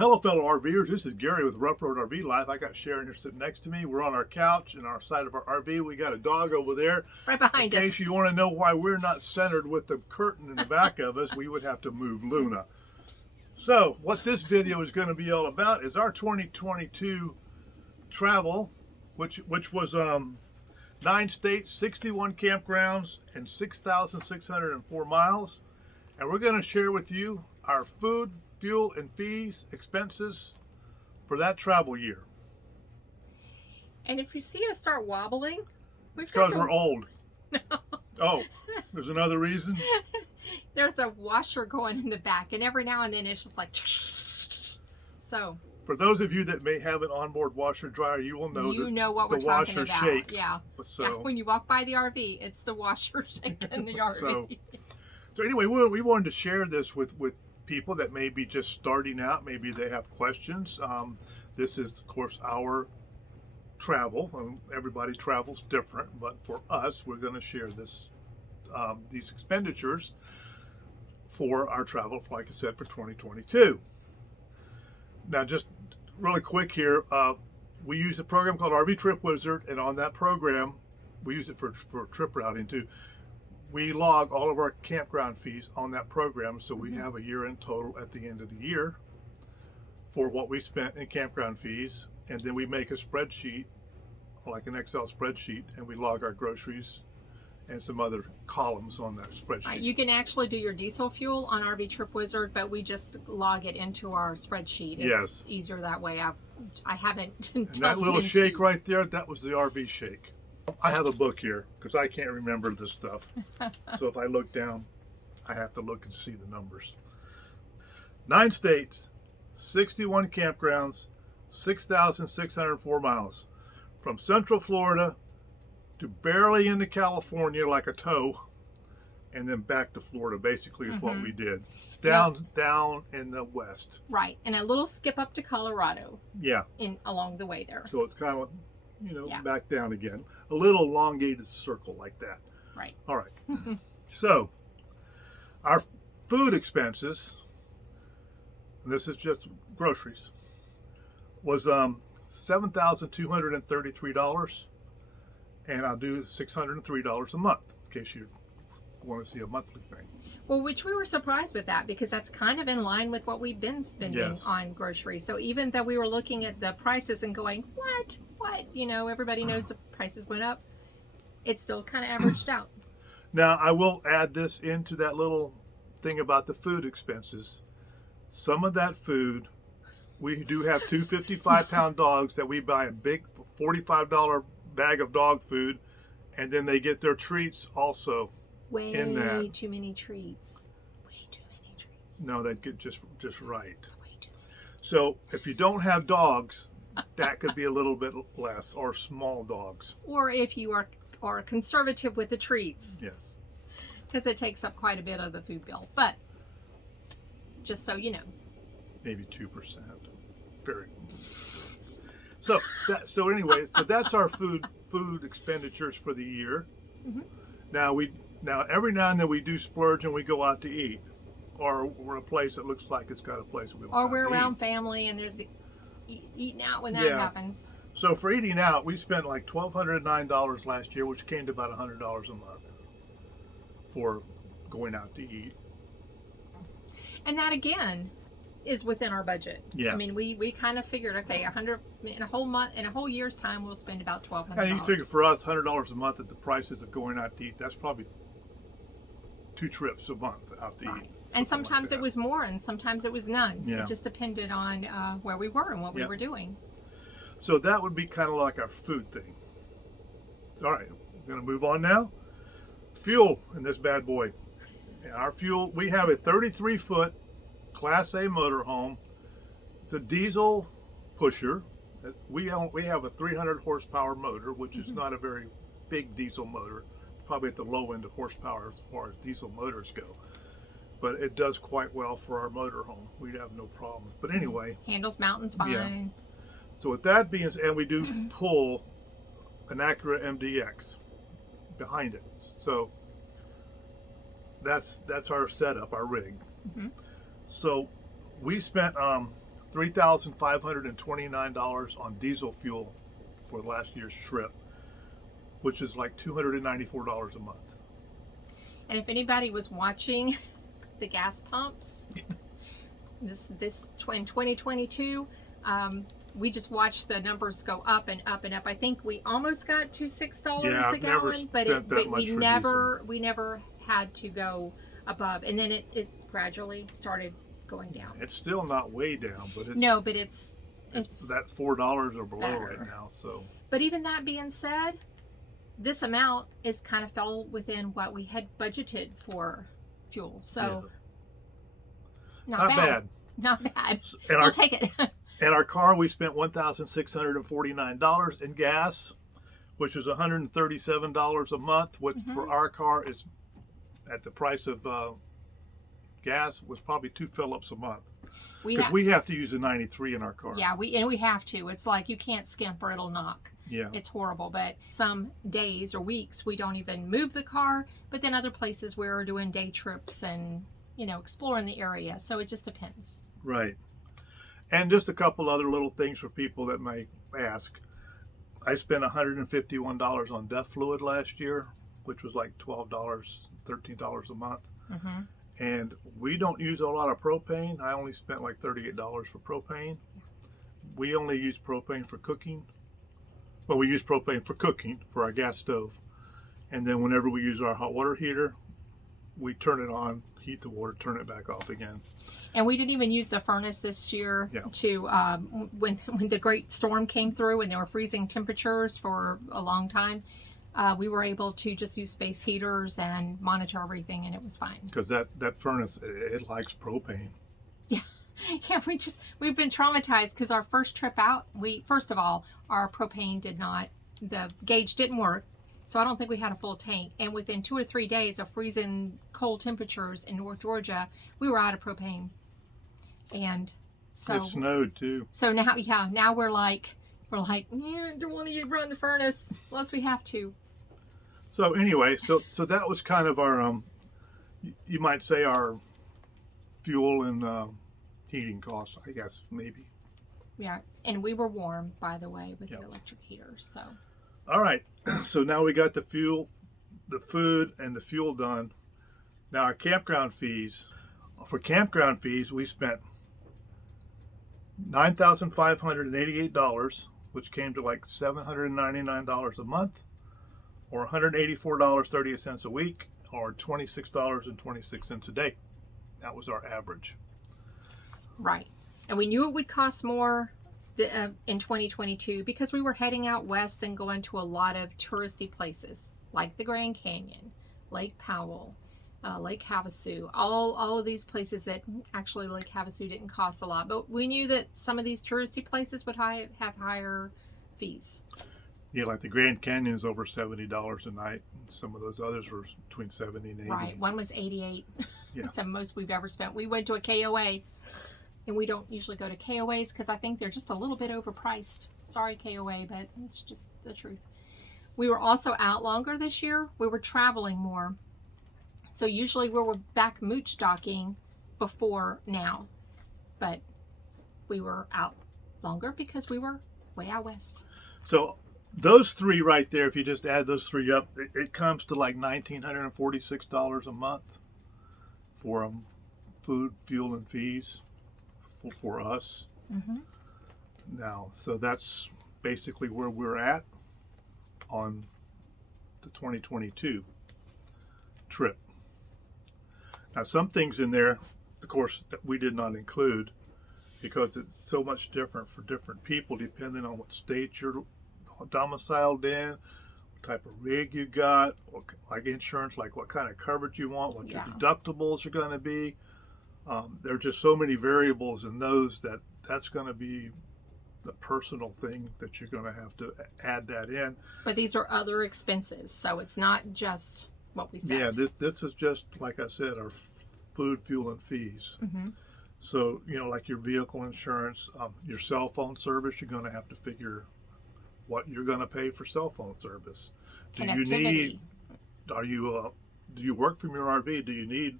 Hello, fellow RVers. This is Gary with Ruff RV Life. I got Sharon here sitting next to me. We're on our couch in our side of our RV. We got a dog over there. Right behind us. In case you want to know why we're not centered with the curtain in the back of us, we would have to move Luna. So, what this video is going to be all about is our 2022 travel, which was 9 states, 61 campgrounds, and 6,604 miles. And we're going to share with you our food, fuel, and fees, expenses for that travel year. And if you see us start wobbling, It's because we're old. No. Oh, there's another reason? There's a washer going in the back, and every now and then it's just like so. For those of you that may have an onboard washer dryer, you will know what we're talking washers about. shake. Yeah. So, Yeah. When you walk by the RV, it's the washer shaking the RV. So anyway, we wanted to share this with people that may be just starting out. Maybe they have questions. This is, of course, our travel. Everybody travels different, but for us, we're going to share these expenditures for our travel, like I said, for 2022. Now, just really quick here, we use a program called RV Trip Wizard, and on that program, we use it for trip routing too. We log all of our campground fees on that program, so we have a year-end total at the end of the year for what we spent in campground fees, and then we make a spreadsheet, like an Excel spreadsheet, and we log our groceries and some other columns on that spreadsheet. Right, you can actually do your diesel fuel on RV Trip Wizard, but we just log it into our spreadsheet. It's easier that way. I haven't and that little shake right there, that was the RV shake. I have a book here because I can't remember this stuff. So if I look down, I have to look and see the numbers. 9 states, 61 campgrounds, 6,604 miles. From Central Florida to barely into California like a toe, and then back to Florida basically is what we did. Down in the west. Right, and a little skip up to Colorado. Yeah. Along the way there. So it's kind of, back down again. A little elongated circle like that. Right. All right. So, our food expenses, and this is just groceries, was $7,233, and I'll do $603 a month, in case you want to see a monthly thing. Well, which we were surprised with that, because that's kind of in line with what we've been spending on groceries. So even though we were looking at the prices and going, what? Everybody knows the prices went up, it still kind of averaged out. Now, I will add this into that little thing about the food expenses. Some of that food, we do have 2 55-pound dogs that we buy a big $45 bag of dog food, and then they get their treats also. Way in that. too many treats. Way too many treats. No, that get just right. Way too many. So if you don't have dogs, that could be a little bit less, or small dogs. Or if you are conservative with the treats. Yes. Because it takes up quite a bit of the food bill. But just so you know. Maybe 2%. Very. So anyway, so that's our food expenditures for the year. Now every now and then we do splurge and we go out to eat, or we're in a place that looks like it's got a place we want. Or we're around family and there's eating out when that happens. So for eating out, we spent like $1,209 last year, which came to about $100 a month for going out to eat. And that again is within our budget. Yeah. I mean, we kind of figured, okay, 100 in a whole month, in a whole year's time, we'll spend about $1,200. And you figure for us, $100 a month at the prices of going out to eat, that's probably 2 trips a month out to eat. And sometimes it was more, and sometimes it was none. Yeah. It just depended on where we were and what we were doing. So that would be kind of like our food thing. All right, we're going to move on now. Fuel in this bad boy. Our fuel, we have a 33-foot Class A motorhome. It's a diesel pusher. We have a 300 horsepower motor, which is not a very big diesel motor. Probably at the low end of horsepower as far as diesel motors go. But it does quite well for our motorhome. We'd have no problems. But anyway. Handles mountains fine. Yeah. So with that being said, and we do pull an Acura MDX behind it. So that's our setup, our rig. So we spent $3,529 on diesel fuel for last year's trip, which is like $294 a month. And if anybody was watching the gas pumps, in 2022, we just watched the numbers go up and up and up. I think we almost got to $6 a gallon, but we never had to go above. And then it gradually started going down. It's still not way down, but it's that $4 or below better right now. So, but even that being said, this amount is kind of fell within what we had budgeted for fuel. So not bad. Not bad. We'll take it. In our car, we spent $1,649 in gas, which is $137 a month, which for our car is at the price of gas was probably 2 fill-ups a month. Because we have to use a 93 in our car. Yeah, we have to. It's like you can't skimp or it'll knock. Yeah. It's horrible. But some days or weeks we don't even move the car. But then other places we're doing day trips and, exploring the area. So it just depends. Right. And just a couple other little things for people that may ask. I spent $151 on death fluid last year, which was like $12, $13 a month. Mm-hmm. And we don't use a lot of propane. I only spent like $38 for propane. We only use propane for cooking. Well, we use propane for cooking for our gas stove. And then whenever we use our hot water heater, we turn it on, heat the water, turn it back off again. And we didn't even use the furnace this year to when the great storm came through and there were freezing temperatures for a long time. We were able to just use space heaters and monitor everything, and it was fine. Because that furnace, it likes propane. Yeah, we've been traumatized because our first trip out, first of all, our propane the gauge didn't work, so I don't think we had a full tank. And within 2 or 3 days of freezing cold temperatures in North Georgia, we were out of propane. And so it snowed too. So now we're like, don't want to run the furnace unless we have to. So anyway, so that was kind of our, you might say our fuel and heating costs, I guess, maybe. Yeah, and we were warm, by the way, with the electric heaters. So. All right, so now we got the fuel, the food, and the fuel done. Now our campground fees. For campground fees, we spent $9,588, which came to like $799 a month, or $184.38 a week, or $26.26 a day. That was our average. Right. And we knew it would cost more in 2022 because we were heading out west and going to a lot of touristy places like the Grand Canyon, Lake Powell, Lake Havasu, all of these places that actually Lake Havasu didn't cost a lot, but we knew that some of these touristy places would have higher fees. Yeah, like the Grand Canyon is over $70 a night. Some of those others were between $70 and $80. Right, one was $88. Yeah. That's the most we've ever spent. We went to a KOA, and we don't usually go to KOAs because I think they're just a little bit overpriced. Sorry, KOA, but it's just the truth. We were also out longer this year. We were traveling more. So usually we were back mooch docking before now, but we were out longer because we were way out west. So those three right there, if you just add those three up, it comes to like $1,946 a month for food, fuel, and fees for us. Mm-hmm. Now, so that's basically where we're at on the 2022 trip. Now, some things in there, of course, that we did not include because it's so much different for different people depending on what state you're domiciled in, what type of rig you got, like insurance, like what kind of coverage you want, what your deductibles are going to be. There are just so many variables in those that's going to be the personal thing that you're going to have to add that in. But these are other expenses, so it's not just what we said. Yeah, this is just, like I said, our food, fuel, and fees. Mm-hmm. So, like your vehicle insurance, your cell phone service, you're going to have to figure what you're going to pay for cell phone service. Do you work from your RV? Do you need,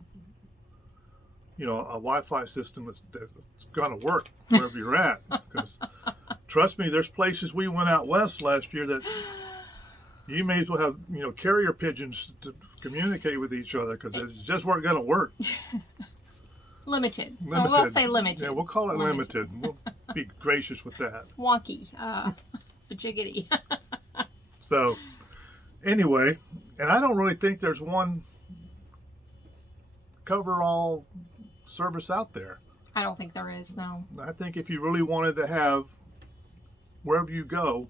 a Wi-Fi system that's going to work wherever you're at. Because trust me, there's places we went out west last year that you may as well have carrier pigeons to communicate with each other, because it just weren't going to work. Limited. Oh, we'll say limited. Yeah, we'll call it limited. We'll be gracious with that. Wonky. Bajiggity. So, anyway, and I don't really think there's one cover-all service out there. I don't think there is, no. I think if you really wanted to have, wherever you go,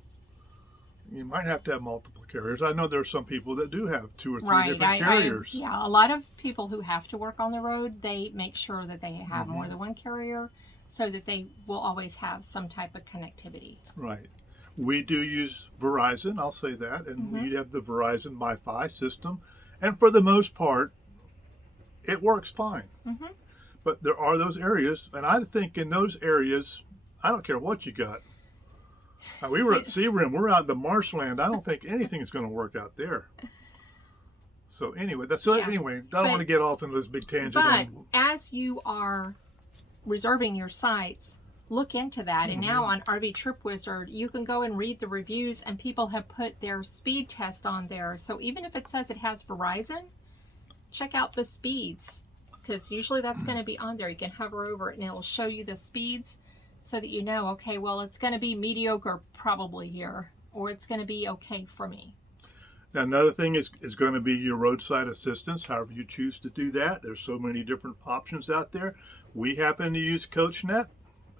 you might have to have multiple carriers. I know there's some people that do have 2 or 3 different carriers. Yeah, a lot of people who have to work on the road, they make sure that they have more than one carrier so that they will always have some type of connectivity. Right. We do use Verizon, I'll say that, and we have the Verizon Wi-Fi system, and for the most part, it works fine. But there are those areas, and I think in those areas, I don't care what you got. We were at Searim. We're out in the marshland. I don't think anything is going to work out there. So anyway, anyway. I don't want to get off into this big tangent. But as you are reserving your sites, look into that. And now on RV Trip Wizard, you can go and read the reviews, and people have put their speed test on there. So even if it says it has Verizon, check out the speeds, because usually that's going to be on there. You can hover over it and it will show you the speeds, so that you know, okay, well, it's going to be mediocre probably here, or it's going to be okay for me. Now, another thing is going to be your roadside assistance, however you choose to do that. There's so many different options out there. We happen to use CoachNet.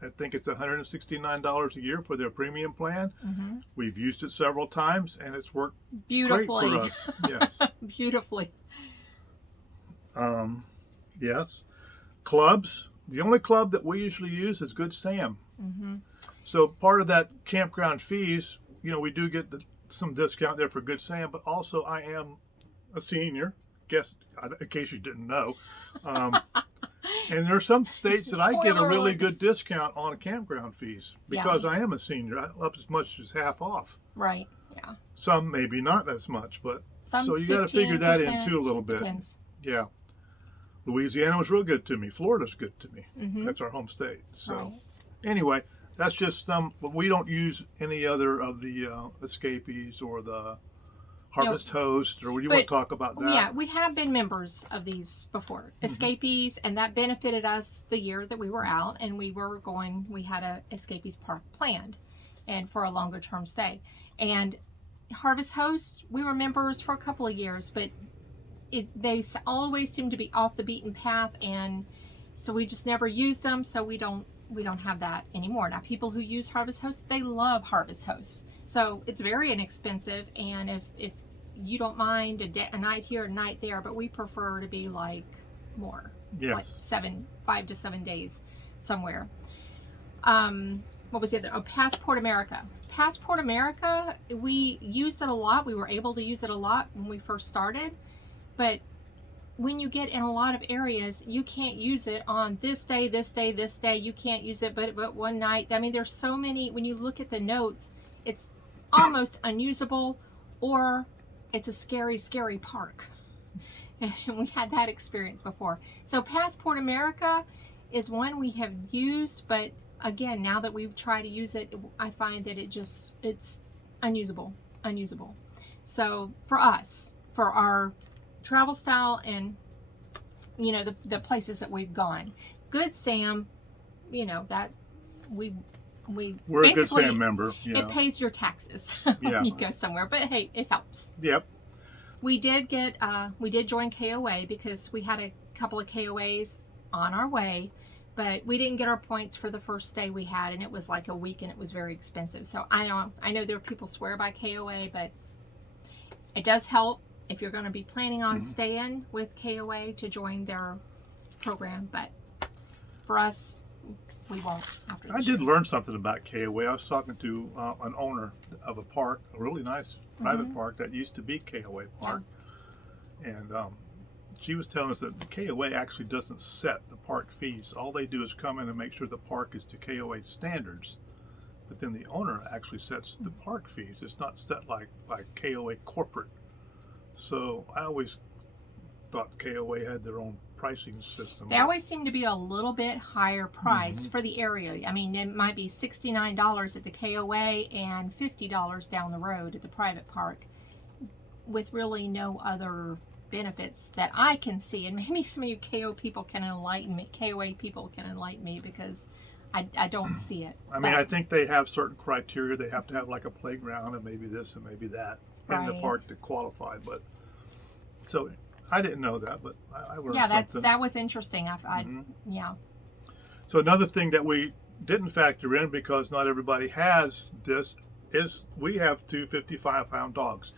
I think it's $169 a year for their premium plan. We've used it several times, and it's worked beautifully great for us. Yes. Beautifully. Yes. Clubs. The only club that we usually use is Good Sam. So part of that campground fees, we do get some discount there for Good Sam, but also I am a senior, in case you didn't know. And there are some states that I get a really good discount on campground fees because I am a senior. Up as much as half off. Right, yeah. Some maybe not as much, but so you got to figure that in too a little bit. Depends. Yeah. Louisiana was real good to me. Florida's good to me. That's our home state. So anyway, that's just some, but we don't use any other of the Escapees or the Harvest Host, or you want to talk about that? Yeah, we have been members of these before. Escapees, and that benefited us the year that we were out, and we had a Escapees park planned, and for a longer term stay. And Harvest Host, we were members for a couple of years, but they always seem to be off the beaten path, and so we just never used them. So we don't have that anymore. Now, people who use Harvest Host, they love Harvest Host. So it's very inexpensive, and if you don't mind a night here, a night there, but we prefer to be like more, like 5 to 7 days somewhere. What was the other? Oh, Passport America. Passport America, we used it a lot. We were able to use it a lot when we first started. But when you get in a lot of areas, you can't use it on this day, this day, this day. You can't use it but one night. I mean, there's so many, when you look at the notes, it's almost unusable, or it's a scary, scary park. And we had that experience before. So Passport America is one we have used, but again, now that we've tried to use it, I find that it's unusable. So for us, for our travel style and the places that we've gone, Good Sam, that we're a Good Sam member. It pays your taxes when you go somewhere, but hey, it helps. Yep. We did join KOA because we had a couple of KOAs on our way, but we didn't get our points for the first stay we had, and it was like a week, and it was very expensive. So I know there are people swear by KOA, but it does help if you're going to be planning on staying with KOA to join their program. But for us, we won't. I did learn something about KOA. I was talking to an owner of a park, a really nice private park that used to be KOA Park. And she was telling us that the KOA actually doesn't set the park fees. All they do is come in and make sure the park is to KOA standards. But then the owner actually sets the park fees. It's not set like KOA corporate. So I always thought KOA had their own pricing system. They always seem to be a little bit higher price for the area. I mean, it might be $69 at the KOA and $50 down the road at the private park, with really no other benefits that I can see. And maybe some of you KOA people can enlighten me, because I don't see it. I mean, I think they have certain criteria. They have to have like a playground and maybe this and maybe that in the park to qualify. But so I didn't know that, but I learned something. That was interesting. Yeah. So another thing that we didn't factor in, because not everybody has this, is we have two 55-pound dogs.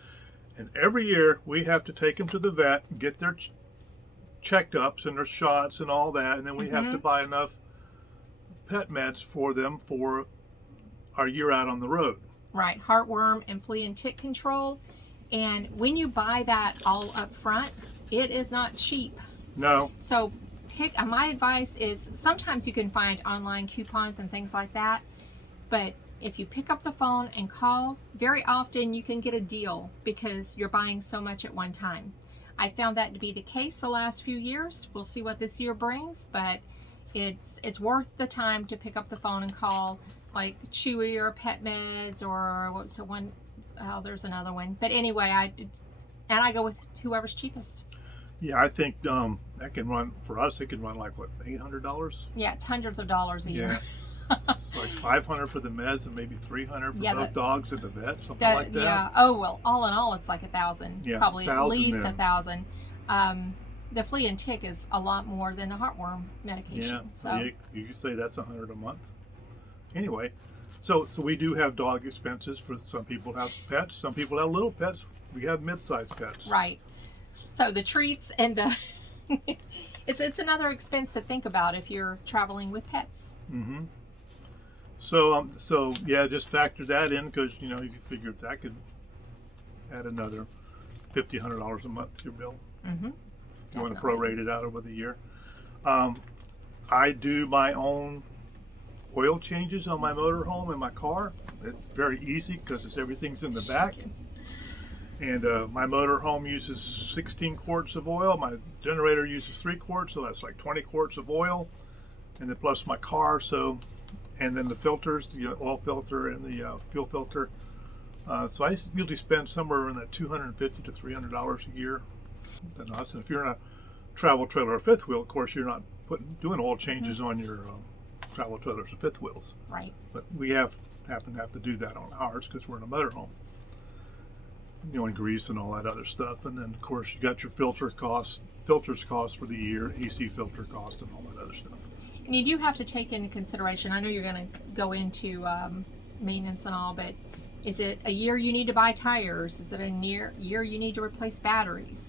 And every year we have to take them to the vet and get their checkups and their shots and all that. And then we have to buy enough pet meds for them for our year out on the road. Right. Heartworm and flea and tick control. And when you buy that all up front, it is not cheap. No. So my advice is, sometimes you can find online coupons and things like that, but if you pick up the phone and call, very often you can get a deal because you're buying so much at one time. I found that to be the case the last few years. We'll see what this year brings, but it's worth the time to pick up the phone and call, like Chewy or Pet Meds, or what was the one? Oh, there's another one. But anyway, I go with whoever's cheapest. Yeah, I think that can run, for us, it can run like, what, $800? Yeah, it's hundreds of dollars a year. Like $500 for the meds and maybe $300 for both dogs at the vet, something like that. Yeah. Oh, well, all in all, it's like $1,000. Yeah, probably at least $1,000. $1,000. The flea and tick is a lot more than the heartworm medication. Yeah, so you could say that's $100 a month. Anyway, so we do have dog expenses. For some people have pets, some people have little pets. We have mid-sized pets. Right. So the treats and the it's another expense to think about if you're traveling with pets. Mm-hmm. So yeah, just factor that in, because you figure that could add another $100 a month to your bill. Mm-hmm. You want to prorate it out over the year. I do my own oil changes on my motorhome and my car. It's very easy because everything's in the back. And my motorhome uses 16 quarts of oil. My generator uses 3 quarts, so that's like 20 quarts of oil. And then plus my car, and then the filters, the oil filter and the fuel filter. So I usually spend somewhere in that $250 to $300 a year. And if you're in a travel trailer or fifth wheel, of course, you're not doing oil changes on your travel trailers or fifth wheels. Right. But we happen to have to do that on ours because we're in a motorhome. And grease and all that other stuff. And then, of course, you got your filters cost for the year, AC filter cost, and all that other stuff. And you do have to take into consideration, I know you're going to go into maintenance and all, but is it a year you need to buy tires? Is it a year you need to replace batteries?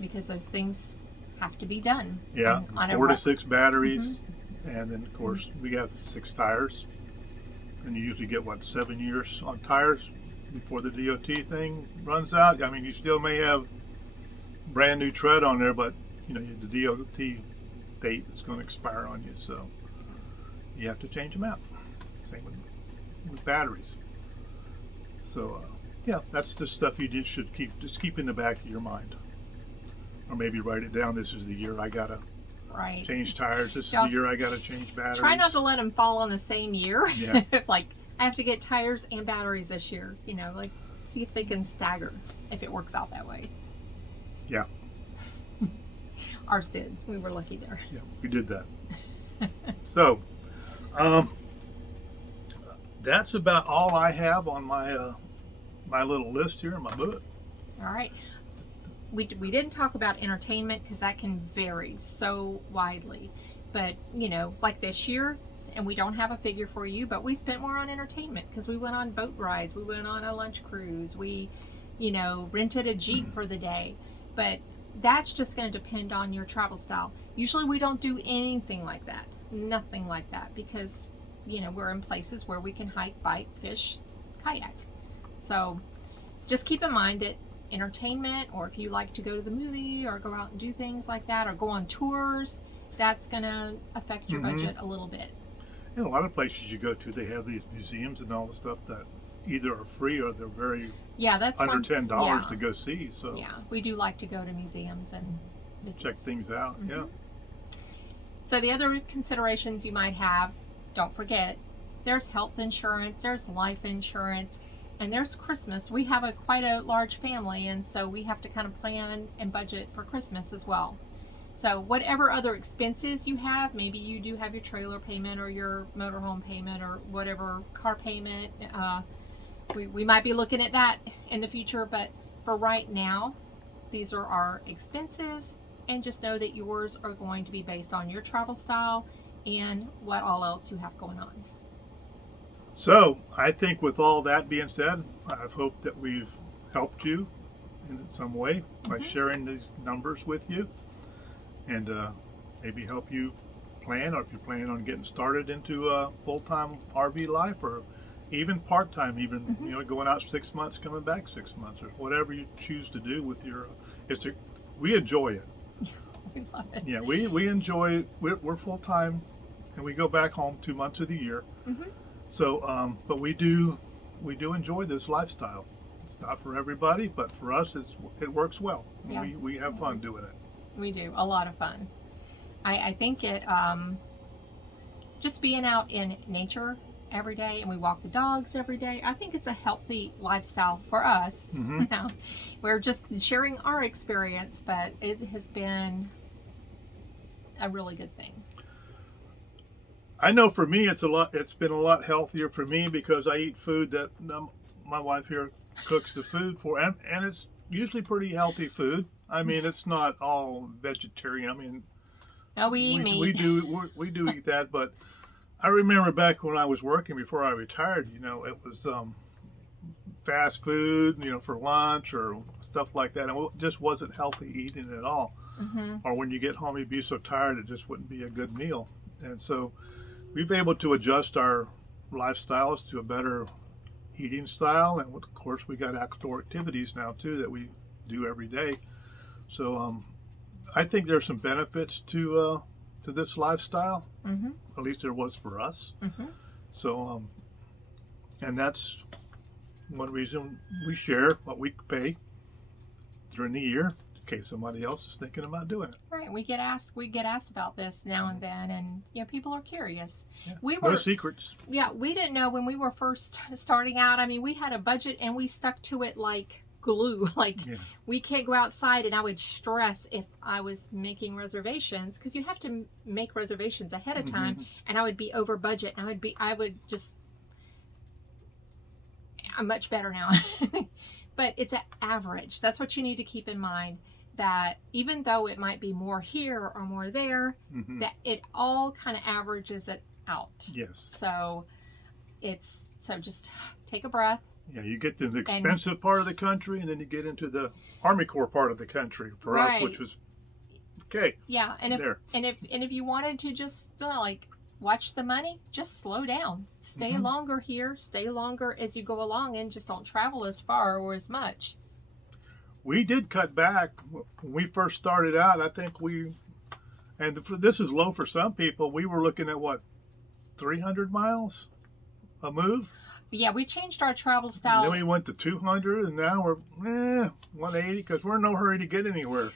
Because those things have to be done. Yeah, 4 to 6 batteries. And then, of course, we have 6 tires. And you usually get, 7 years on tires before the DOT thing runs out. I mean, you still may have brand new tread on there, but the DOT date is going to expire on you, so you have to change them out. Same with batteries. So yeah, that's the stuff you should keep in the back of your mind, or maybe write it down. This is the year I gotta change tires. This is the year I gotta change batteries. Try not to let them fall on the same year. Yeah. If I have to get tires and batteries this year, see if they can stagger, if it works out that way. Yeah. Ours did. We were lucky there. Yeah, we did that. So, that's about all I have on my my little list here in my book. All right. We didn't talk about entertainment because that can vary so widely. But, like this year, and we don't have a figure for you, but we spent more on entertainment because we went on boat rides. We went on a lunch cruise. We, rented a Jeep for the day. But that's just going to depend on your travel style. Usually we don't do anything like that. Nothing like that because, we're in places where we can hike, bike, fish, kayak. So just keep in mind that entertainment, or if you like to go to the movie or go out and do things like that or go on tours, that's going to affect your budget a little bit. A lot of places you go to, they have these museums and all the stuff that either are free or they're very that's under $10 to go see. So yeah, we do like to go to museums, and check things out. Mm-hmm. Yeah. So the other considerations you might have, don't forget, there's health insurance, there's life insurance, and there's Christmas. We have quite a large family, and so we have to kind of plan and budget for Christmas as well. So whatever other expenses you have, maybe you do have your trailer payment or your motorhome payment or whatever car payment. We might be looking at that in the future, but for right now, these are our expenses, and just know that yours are going to be based on your travel style and what all else you have going on. So I think with all that being said, I hope that we've helped you in some way by sharing these numbers with you, and maybe help you plan, or if you're planning on getting started into full-time RV life, or even part-time, even going out 6 months, coming back 6 months, or whatever you choose to do with your. We enjoy it. We love it. Yeah, we enjoy it. We're full-time, and we go back home 2 months of the year. So, but we do enjoy this lifestyle. It's not for everybody, but for us, it works well. Yeah. We have fun doing it. We do, a lot of fun. I think it just being out in nature every day, and we walk the dogs every day. I think it's a healthy lifestyle for us. You know, we're just sharing our experience, but it has been a really good thing. I know for me, it's been a lot healthier for me, because I eat food that my wife here cooks the food for, and it's usually pretty healthy food. I mean, it's not all vegetarian. I mean, no, we eat meat. We do eat that, but I remember back when I was working before I retired, it was fast food, for lunch or stuff like that. And it just wasn't healthy eating at all. Or when you get home, you'd be so tired, it just wouldn't be a good meal. And so we've been able to adjust our lifestyles to a better eating style. And of course, we got outdoor activities now too that we do every day. So I think there's some benefits to this lifestyle. At least there was for us. So, and that's one reason we share what we pay during the year, in case somebody else is thinking about doing it. Right. We get asked about this now and then, and people are curious. Yeah. No secrets. Yeah, we didn't know when we were first starting out. I mean, we had a budget and we stuck to it like glue. We can't go outside, and I would stress if I was making reservations, because you have to make reservations ahead of time, and I would be over budget, and I'm much better now. But it's an average. That's what you need to keep in mind, that even though it might be more here or more there, that it all kind of averages it out. Yes. So just take a breath. Yeah, you get to the expensive part of the country, and then you get into the Army Corps part of the country for us, which was okay. Yeah, and if you wanted to just watch the money, just slow down. Stay longer here, stay longer as you go along, and just don't travel as far or as much. We did cut back when we first started out. I think this is low for some people. We were looking at 300 miles a move. Yeah, we changed our travel style. And then we went to 200, and now we're 180, because we're in no hurry to get anywhere.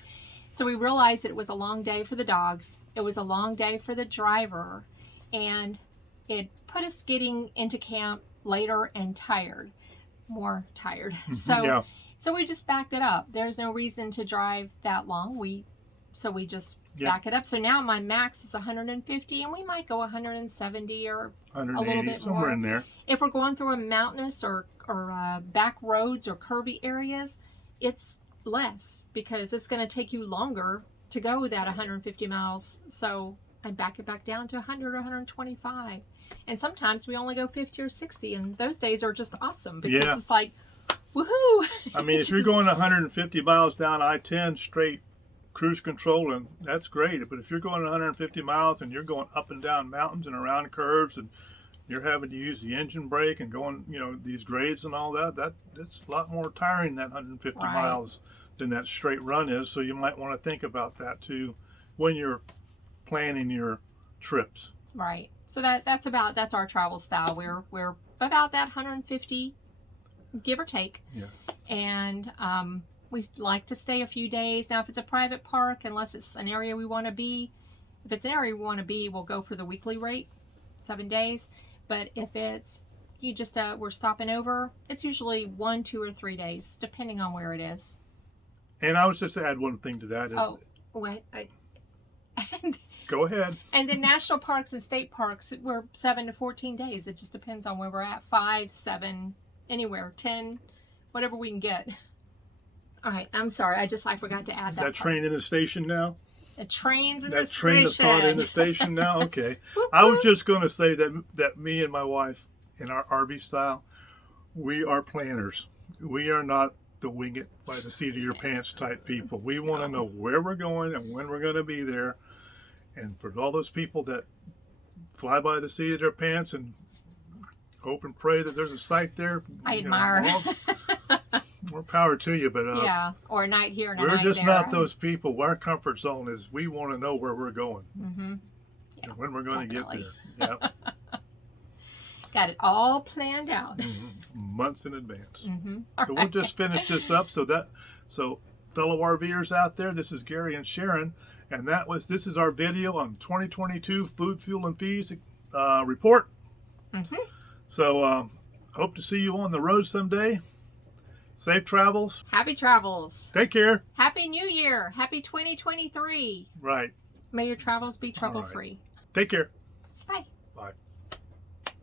So we realized it was a long day for the dogs. It was a long day for the driver, and it put us getting into camp later and more tired. So we just backed it up. There's no reason to drive that long. So we just back it up. So now my max is 150, and we might go 170 or a little bit somewhere more. In there. If we're going through a mountainous or back roads or curvy areas, it's less, because it's going to take you longer to go that 150 miles. So I back it back down to 100 or 125. And sometimes we only go 50 or 60, and those days are just awesome, because it's like, woohoo! I mean, if you're going 150 miles down I-10 straight cruise control, and that's great. But if you're going 150 miles and you're going up and down mountains and around curves, and you're having to use the engine brake and going, these grades and all that, it's a lot more tiring, that 150 miles, than that straight run is. So you might want to think about that too when you're planning your trips. Right. So that's our travel style. We're about that 150, give or take. Yeah. And We like to stay a few days. Now, if it's a private park, unless it's an area we want to be, if it's an area we want to be, we'll go for the weekly rate, 7 days. But if it's you just we're stopping over, it's usually 1, 2, or 3 days, depending on where it is. And I was just to add one thing to that. Oh, wait. Go ahead. And the national parks and state parks, we're 7 to 14 days. It just depends on where we're at. 5, 7, anywhere, 10, whatever we can get. All right, I'm sorry. I forgot to add that. That train in the station now? The train's in the That station. train is caught in the station now? Okay. Whoop, I was whoop. just going to say that me and my wife, in our RV style, we are planners. We are not the wing it by the seat of your pants type people. We want to know where we're going and when we're going to be there. And for all those people that fly by the seat of their pants and hope and pray that there's a site there, I admire. More power to you, but yeah, or a night here and a we're night just there. not those people. Our comfort zone is we want to know where we're going Yeah, and when we're going to get definitely. there. Yeah. Got it all planned out. Months in advance. All So right. we'll just finish this up. So fellow RVers out there, this is Gary and Sharon, and this is our video on 2022 Food, Fuel, and Fees report. So hope to see you on the road someday. Safe travels. Happy travels. Take care. Happy New Year. Happy 2023. Right. May your travels be trouble-free. Take care. Bye. Bye.